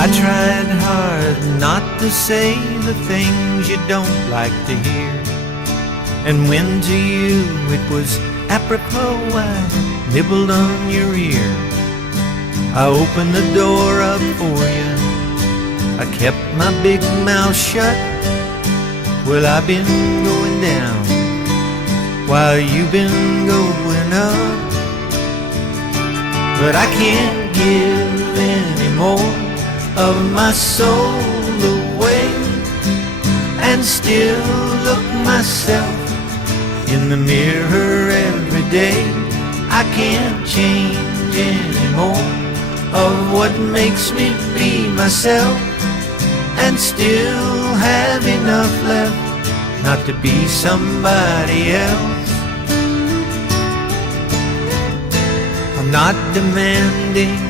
I tried hard not to say the things you don't like to hear, and when to you it was apropos, I nibbled on your ear. I opened the door up for you, I kept my big mouth shut. Well, I've been going down while you've been going up, but I can't give any more of my soul away and still look myself in the mirror every day. I can't change anymore of what makes me be myself, and still have enough left not to be somebody else. I'm not demanding